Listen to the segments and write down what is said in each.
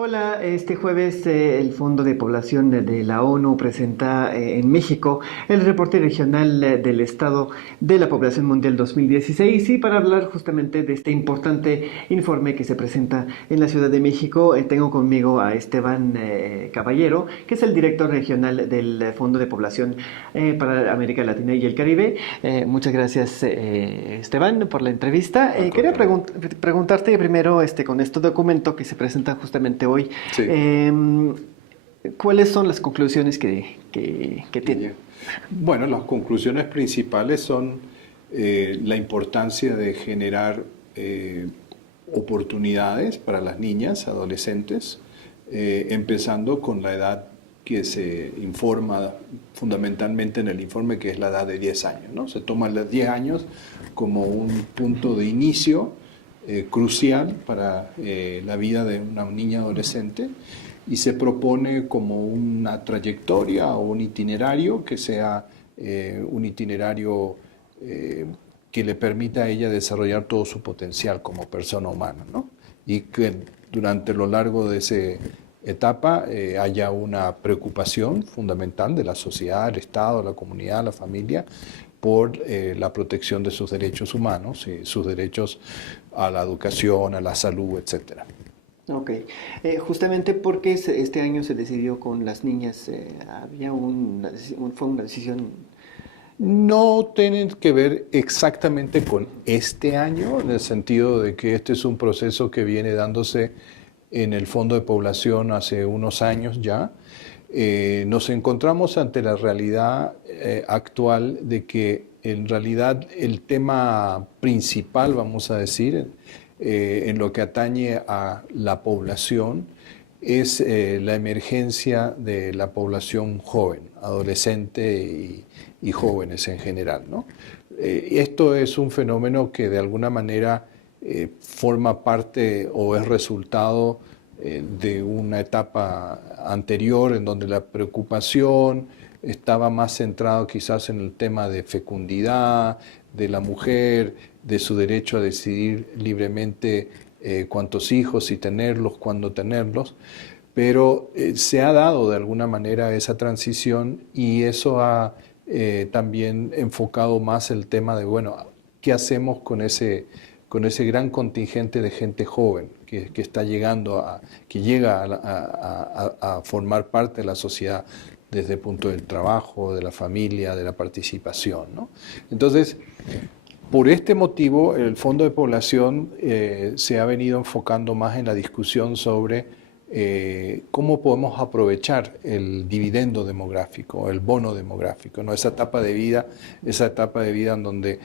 Hola, este jueves el Fondo de Población de la ONU presenta en México el reporte regional del Estado de la Población Mundial 2016 y para hablar justamente de este importante informe que se presenta en la Ciudad de México, tengo conmigo a Esteban Caballero, que es el director regional del Fondo de Población para América Latina y el Caribe. Muchas gracias, Esteban, por la entrevista. Al Quería contrario. preguntarte primero, con este documento que se presenta justamente hoy, Sí. eh, ¿cuáles son las conclusiones que tienen? Ya. Bueno, las conclusiones principales son la importancia de generar oportunidades para las niñas, adolescentes, empezando con la edad que se informa fundamentalmente en el informe, que es la edad de 10 años, ¿no? Se toman los 10 años como un punto de inicio crucial para la vida de una niña adolescente y se propone como una trayectoria o un itinerario que sea un itinerario que le permita a ella desarrollar todo su potencial como persona humana, ¿no? Y que durante lo largo de esa etapa haya una preocupación fundamental de la sociedad, el Estado, la comunidad, la familia, por la protección de sus derechos humanos y sus derechos a la educación, a la salud, etcétera. Ok. Justamente porque este año se decidió con las niñas, había fue una decisión. No tienen que ver exactamente con este año, en el sentido de que este es un proceso que viene dándose en el Fondo de Población hace unos años ya. Nos encontramos ante la realidad actual de que en realidad el tema principal, vamos a decir, en lo que atañe a la población, es la emergencia de la población joven, adolescente y jóvenes en general, ¿no? Esto es un fenómeno que de alguna manera forma parte o es resultado de una etapa anterior en donde la preocupación estaba más centrado quizás en el tema de fecundidad, de la mujer, de su derecho a decidir libremente cuántos hijos y tenerlos, cuándo tenerlos, pero se ha dado de alguna manera esa transición y eso ha también enfocado más el tema de, bueno, ¿qué hacemos con ese gran contingente de gente joven que está llegando que llega a formar parte de la sociedad desde el punto del trabajo, de la familia, de la participación, ¿no? Entonces, por este motivo, el Fondo de Población se ha venido enfocando más en la discusión sobre cómo podemos aprovechar el dividendo demográfico, el bono demográfico, ¿no? Esa etapa de vida en donde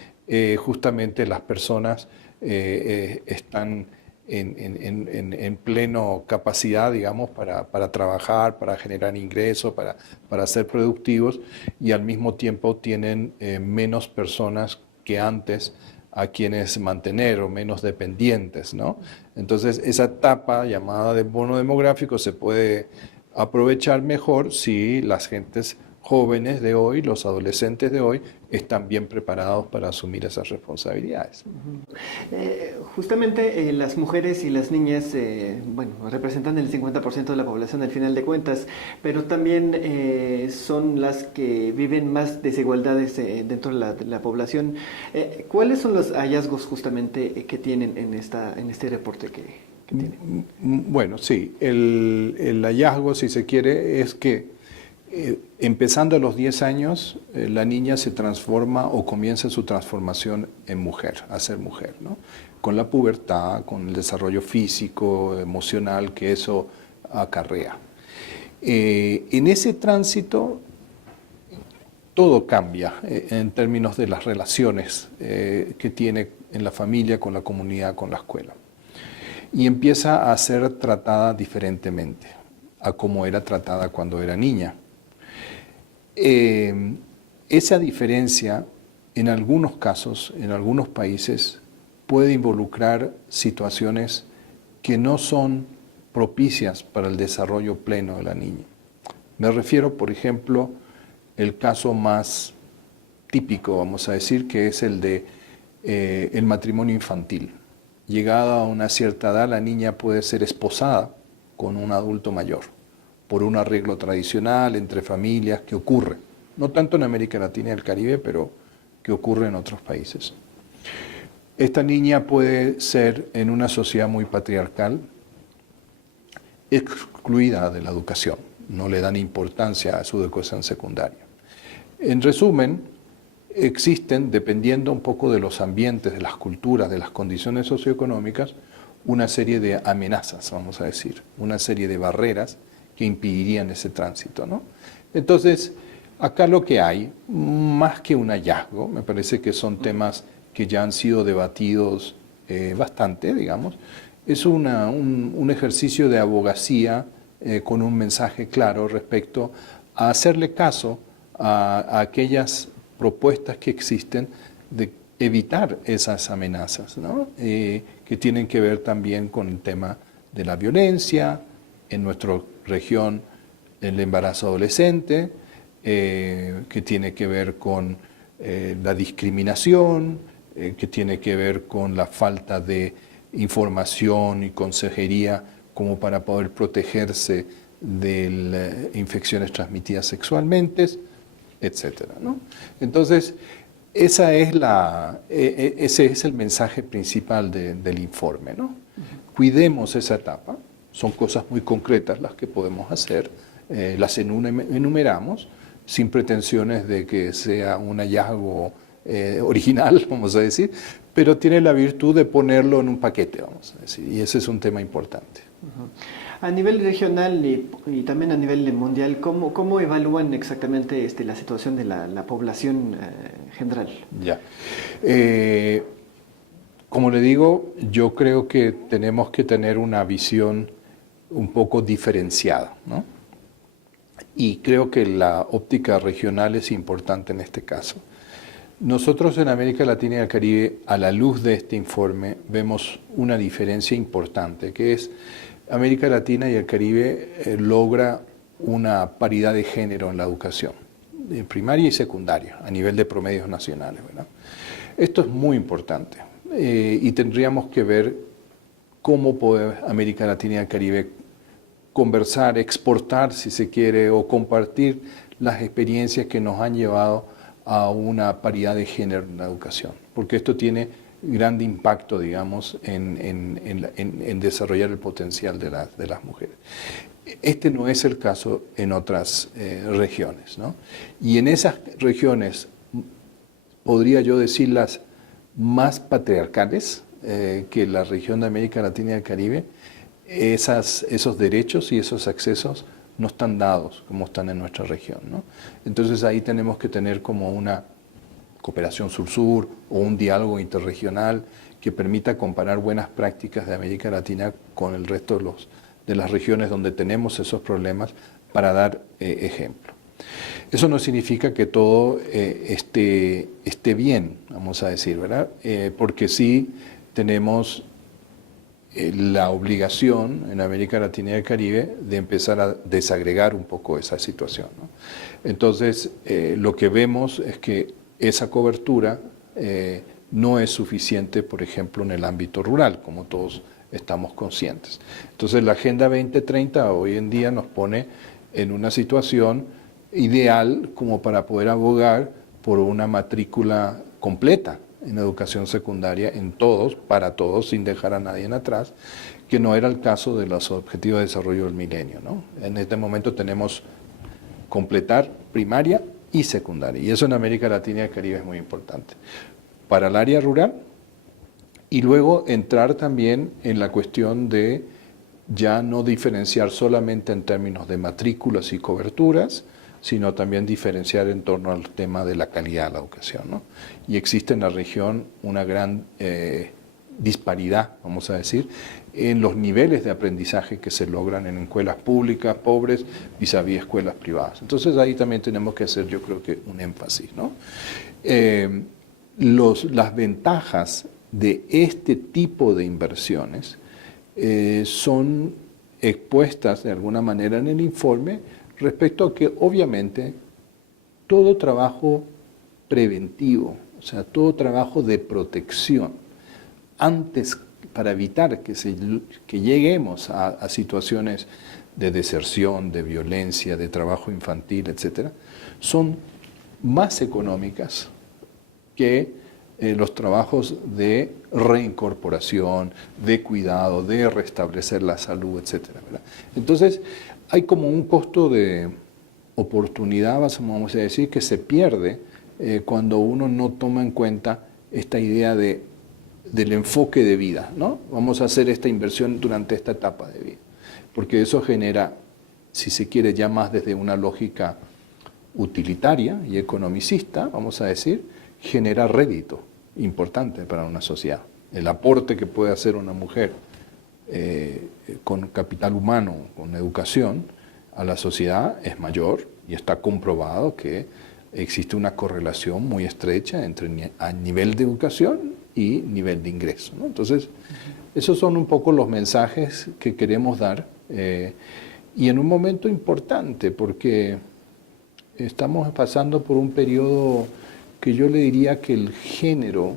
justamente las personas están en pleno capacidad, digamos, para trabajar, para generar ingresos, para ser productivos y al mismo tiempo tienen menos personas que antes a quienes mantener o menos dependientes, ¿no? Entonces, esa etapa llamada de bono demográfico se puede aprovechar mejor si las gentes jóvenes de hoy, los adolescentes de hoy, están bien preparados para asumir esas responsabilidades. Justamente las mujeres y las niñas, bueno, representan el 50% de la población al final de cuentas, pero también son las que viven más desigualdades dentro de la población. ¿Cuáles son los hallazgos justamente que tienen en este reporte que tienen? Bueno, sí, el hallazgo, si se quiere, es que empezando a los 10 años, la niña se transforma o comienza su transformación en mujer, a ser mujer, ¿no? Con la pubertad, con el desarrollo físico, emocional que eso acarrea. En ese tránsito, todo cambia en términos de las relaciones que tiene en la familia, con la comunidad, con la escuela. Y empieza a ser tratada diferentemente a como era tratada cuando era niña. Esa diferencia, en algunos casos, en algunos países, puede involucrar situaciones que no son propicias para el desarrollo pleno de la niña. Me refiero, por ejemplo, el caso más típico, vamos a decir, que es el de el matrimonio infantil. Llegada a una cierta edad, la niña puede ser esposada con un adulto mayor, por un arreglo tradicional entre familias que ocurre, no tanto en América Latina y el Caribe, pero que ocurre en otros países. Esta niña puede ser, en una sociedad muy patriarcal, excluida de la educación, no le dan importancia a su educación secundaria. En resumen, existen, dependiendo un poco de los ambientes, de las culturas, de las condiciones socioeconómicas, una serie de amenazas, vamos a decir, una serie de barreras que impedirían ese tránsito, ¿no? Entonces, acá lo que hay, más que un hallazgo, me parece que son temas que ya han sido debatidos bastante, digamos, es un ejercicio de abogacía con un mensaje claro respecto a hacerle caso a aquellas propuestas que existen de evitar esas amenazas, ¿no? Que tienen que ver también con el tema de la violencia, en nuestra región el embarazo adolescente, que tiene que ver con la discriminación, que tiene que ver con la falta de información y consejería como para poder protegerse de infecciones transmitidas sexualmente, etcétera, ¿no? Entonces, ese es el mensaje principal del informe, ¿no? Cuidemos esa etapa, son cosas muy concretas las que podemos hacer, las enumeramos, sin pretensiones de que sea un hallazgo original, vamos a decir, pero tiene la virtud de ponerlo en un paquete, vamos a decir, y ese es un tema importante. A nivel regional y también a nivel mundial, ¿cómo evalúan exactamente la situación de la población general? Ya. Como le digo, yo creo que tenemos que tener una visión un poco diferenciada, ¿no? Y creo que la óptica regional es importante en este caso. Nosotros en América Latina y el Caribe, a la luz de este informe, vemos una diferencia importante, que es América Latina y el Caribe logra una paridad de género en la educación, primaria y secundaria, a nivel de promedios nacionales, ¿verdad? Esto es muy importante y tendríamos que ver cómo puede América Latina y el Caribe conversar, exportar, si se quiere, o compartir las experiencias que nos han llevado a una paridad de género en la educación, porque esto tiene gran impacto, digamos, en desarrollar el potencial de las mujeres. Este no es el caso en otras regiones, ¿no? Y en esas regiones, podría yo decir, las más patriarcales que la región de América Latina y el Caribe, esos derechos y esos accesos no están dados como están en nuestra región, ¿no? Entonces ahí tenemos que tener como una cooperación sur-sur o un diálogo interregional que permita comparar buenas prácticas de América Latina con el resto de las regiones donde tenemos esos problemas para dar ejemplo. Eso no significa que todo esté bien, vamos a decir, ¿verdad? Porque sí tenemos la obligación en América Latina y el Caribe de empezar a desagregar un poco esa situación, ¿no? Entonces, lo que vemos es que esa cobertura no es suficiente, por ejemplo, en el ámbito rural, como todos estamos conscientes. Entonces, la Agenda 2030 hoy en día nos pone en una situación ideal como para poder abogar por una matrícula completa en educación secundaria en todos, para todos, sin dejar a nadie atrás, que no era el caso de los Objetivos de Desarrollo del Milenio, ¿no? En este momento tenemos completar primaria y secundaria, y eso en América Latina y el Caribe es muy importante. Para el área rural, y luego entrar también en la cuestión de ya no diferenciar solamente en términos de matrículas y coberturas, sino también diferenciar en torno al tema de la calidad de la educación, ¿no? Y existe en la región una gran disparidad, vamos a decir, en los niveles de aprendizaje que se logran en escuelas públicas, pobres, vis-a-vis escuelas privadas. Entonces ahí también tenemos que hacer, yo creo que un énfasis, ¿no? Las ventajas de este tipo de inversiones son expuestas de alguna manera en el informe, respecto a que obviamente todo trabajo preventivo, o sea, todo trabajo de protección, antes para evitar que lleguemos a situaciones de deserción, de violencia, de trabajo infantil, etcétera, son más económicas que los trabajos de reincorporación, de cuidado, de restablecer la salud, etcétera, ¿verdad? Entonces, hay como un costo de oportunidad, vamos a decir, que se pierde cuando uno no toma en cuenta esta idea del enfoque de vida, ¿no? Vamos a hacer esta inversión durante esta etapa de vida, porque eso genera, si se quiere, ya más desde una lógica utilitaria y economicista, vamos a decir, genera rédito importante para una sociedad. El aporte que puede hacer una mujer con capital humano, con educación, a la sociedad es mayor, y está comprobado que existe una correlación muy estrecha entre a nivel de educación y nivel de ingreso, ¿no? Entonces, esos son un poco los mensajes que queremos dar, y en un momento importante, porque estamos pasando por un periodo que yo le diría que el género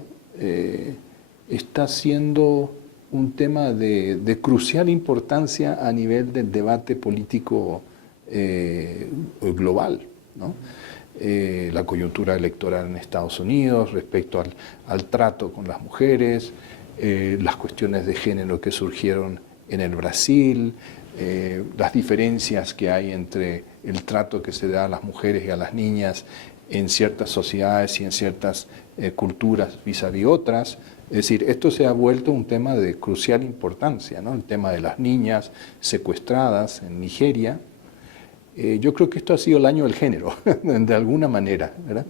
está siendo un tema de crucial importancia a nivel del debate político global, ¿no? La coyuntura electoral en Estados Unidos respecto al trato con las mujeres, las cuestiones de género que surgieron en el Brasil, las diferencias que hay entre el trato que se da a las mujeres y a las niñas en ciertas sociedades y en ciertas culturas vis-a-vis otras. Es decir, esto se ha vuelto un tema de crucial importancia, ¿no? El tema de las niñas secuestradas en Nigeria. Yo creo que esto ha sido el año del género, de alguna manera, ¿verdad?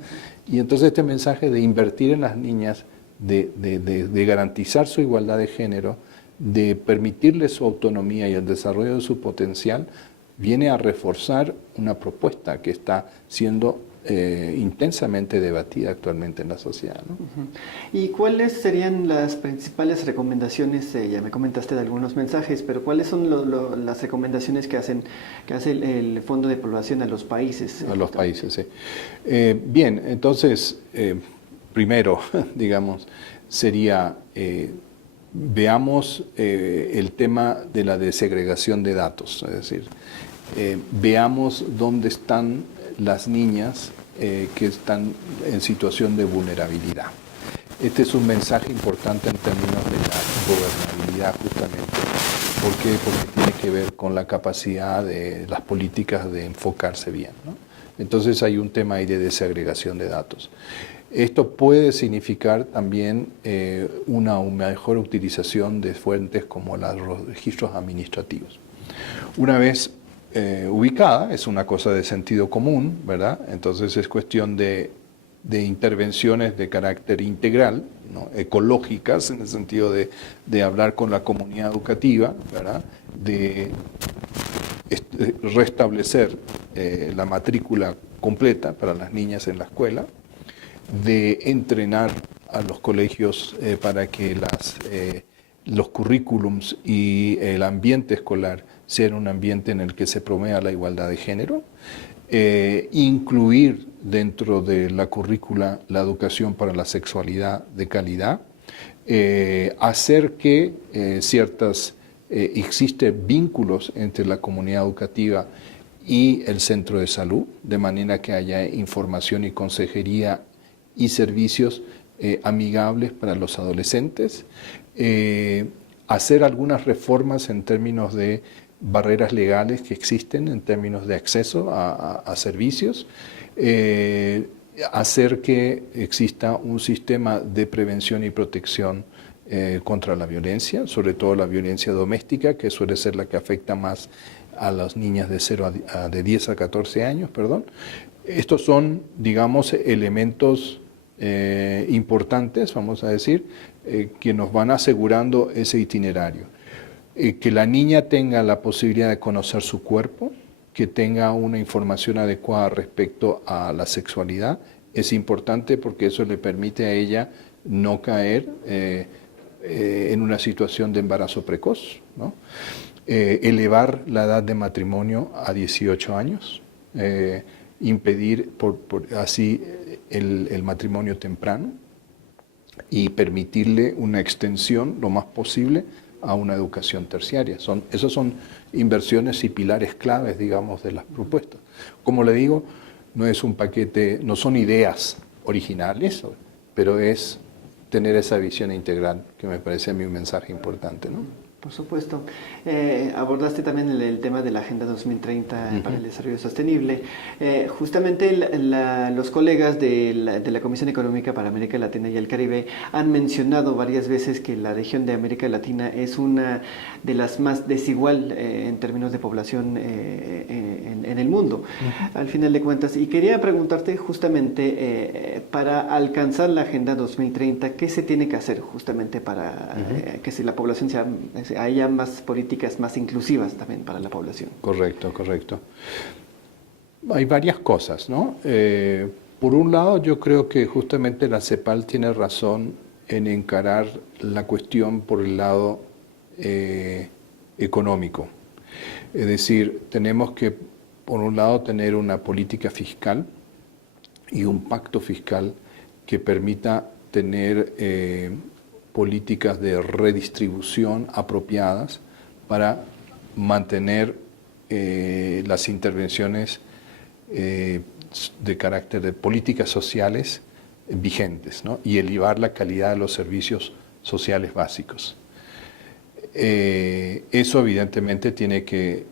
Y entonces este mensaje de invertir en las niñas, de garantizar su igualdad de género, de permitirles su autonomía y el desarrollo de su potencial, viene a reforzar una propuesta que está siendo intensamente debatida actualmente en la sociedad, ¿no? ¿Y cuáles serían las principales recomendaciones? Ya me comentaste de algunos mensajes, pero ¿cuáles son las recomendaciones que hace el Fondo de Población a los países? A los países, sí. Bien, entonces, primero, digamos, sería, veamos el tema de la desegregación de datos, es decir, veamos dónde están las niñas que están en situación de vulnerabilidad. Este es un mensaje importante en términos de la gobernabilidad, justamente. ¿Por qué? Porque tiene que ver con la capacidad de las políticas de enfocarse bien, ¿no? Entonces hay un tema ahí de desagregación de datos. Esto puede significar también una mejor utilización de fuentes como los registros administrativos. Una vez ubicada, es una cosa de sentido común, ¿verdad? Entonces es cuestión de intervenciones de carácter integral, ¿no? Ecológicas, en el sentido de hablar con la comunidad educativa, ¿verdad? De restablecer la matrícula completa para las niñas en la escuela, de entrenar a los colegios para que los currículums y el ambiente escolar sean un ambiente en el que se promueva la igualdad de género, incluir dentro de la currícula la educación para la sexualidad de calidad, hacer que existen vínculos entre la comunidad educativa y el centro de salud, de manera que haya información y consejería y servicios amigables para los adolescentes, hacer algunas reformas en términos de barreras legales que existen en términos de acceso a servicios, hacer que exista un sistema de prevención y protección contra la violencia, sobre todo la violencia doméstica, que suele ser la que afecta más a las niñas de 10 a 14 años, perdón. Estos son, digamos, elementos importantes, vamos a decir, que nos van asegurando ese itinerario. Que la niña tenga la posibilidad de conocer su cuerpo, que tenga una información adecuada respecto a la sexualidad, es importante porque eso le permite a ella no caer en una situación de embarazo precoz, ¿no? Elevar la edad de matrimonio a 18 años, impedir así el matrimonio temprano, y permitirle una extensión lo más posible a una educación terciaria. Esas son inversiones y pilares claves, digamos, de las propuestas. Como le digo, no es un paquete, no son ideas originales, pero es tener esa visión integral, que me parece a mí un mensaje importante, ¿no? Por supuesto. Abordaste también el tema de la Agenda 2030 para el Desarrollo Sostenible. Justamente los colegas de la Comisión Económica para América Latina y el Caribe han mencionado varias veces que la región de América Latina es una de las más desigual en términos de población en el mundo, al final de cuentas. Y quería preguntarte justamente, para alcanzar la Agenda 2030, ¿qué se tiene que hacer justamente para que si la población haya más políticas más inclusivas también para la población? Correcto, correcto. Hay varias cosas, ¿no? Por un lado, yo creo que justamente la CEPAL tiene razón en encarar la cuestión por el lado económico. Es decir, tenemos que, por un lado, tener una política fiscal y un pacto fiscal que permita tener políticas de redistribución apropiadas para mantener las intervenciones de carácter de políticas sociales vigentes, ¿no? Y elevar la calidad de los servicios sociales básicos. Eso evidentemente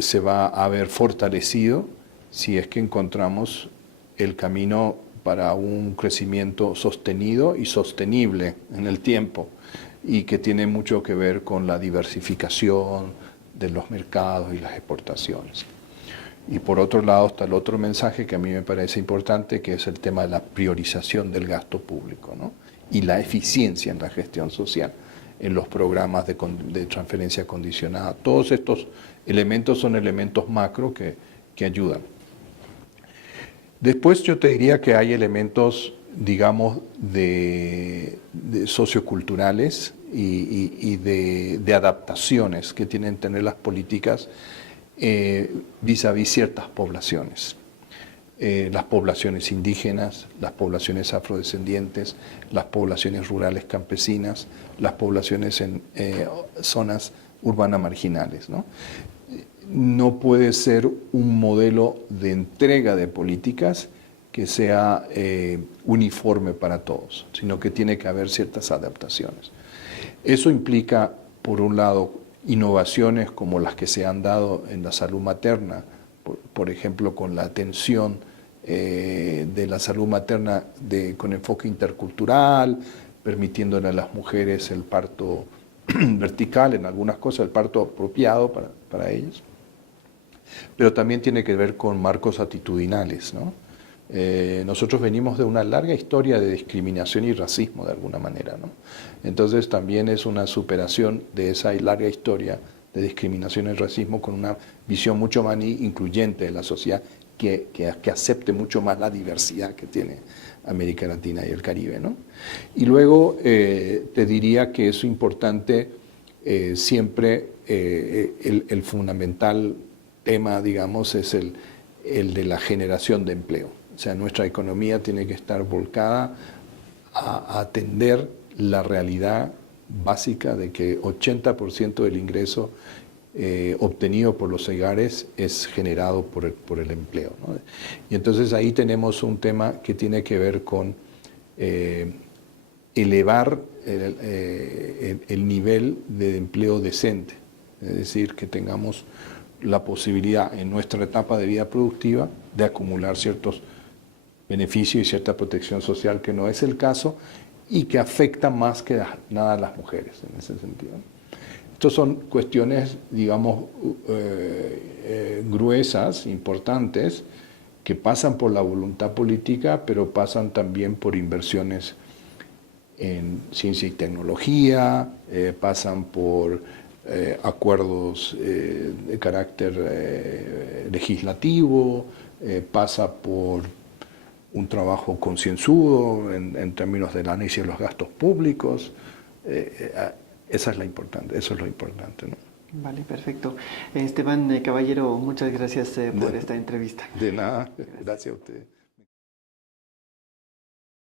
se va a ver fortalecido si es que encontramos el camino para un crecimiento sostenido y sostenible en el tiempo, y que tiene mucho que ver con la diversificación de los mercados y las exportaciones. Y por otro lado está el otro mensaje que a mí me parece importante, que es el tema de la priorización del gasto público, ¿no? Y la eficiencia en la gestión social, en los programas de transferencia condicionada. Todos estos elementos son elementos macro que ayudan. Después yo te diría que hay elementos, digamos, de socioculturales y de adaptaciones que tienen que tener las políticas vis a vis ciertas poblaciones. Las poblaciones indígenas, las poblaciones afrodescendientes, las poblaciones rurales campesinas, las poblaciones en zonas urbanas marginales, ¿no? No puede ser un modelo de entrega de políticas que sea uniforme para todos, sino que tiene que haber ciertas adaptaciones. Eso implica, por un lado, innovaciones como las que se han dado en la salud materna, por ejemplo, con la atención de la salud materna con enfoque intercultural, permitiéndole a las mujeres el parto vertical, en algunas cosas el parto apropiado para ellas. Pero también tiene que ver con marcos actitudinales, ¿no? Nosotros venimos de una larga historia de discriminación y racismo de alguna manera, ¿no? Entonces también es una superación de esa larga historia de discriminación y racismo con una visión mucho más incluyente de la sociedad que acepte mucho más la diversidad que tiene América Latina y el Caribe, ¿no? Y luego te diría que es importante siempre el fundamental tema, digamos, es el de la generación de empleo. O sea, nuestra economía tiene que estar volcada a atender la realidad básica de que 80% del ingreso obtenido por los hogares es generado por el empleo, ¿no? Y entonces ahí tenemos un tema que tiene que ver con elevar el nivel de empleo decente, es decir, que tengamos la posibilidad en nuestra etapa de vida productiva de acumular ciertos beneficios y cierta protección social, que no es el caso y que afecta más que nada a las mujeres en ese sentido. Estas son cuestiones, digamos, gruesas, importantes, que pasan por la voluntad política, pero pasan también por inversiones en ciencia y tecnología, pasan por acuerdos de carácter legislativo, pasa por un trabajo concienzudo en términos del análisis de los gastos públicos. Eso es lo importante, ¿no? Vale, perfecto. Esteban Caballero, muchas gracias por esta entrevista. De nada, gracias a usted.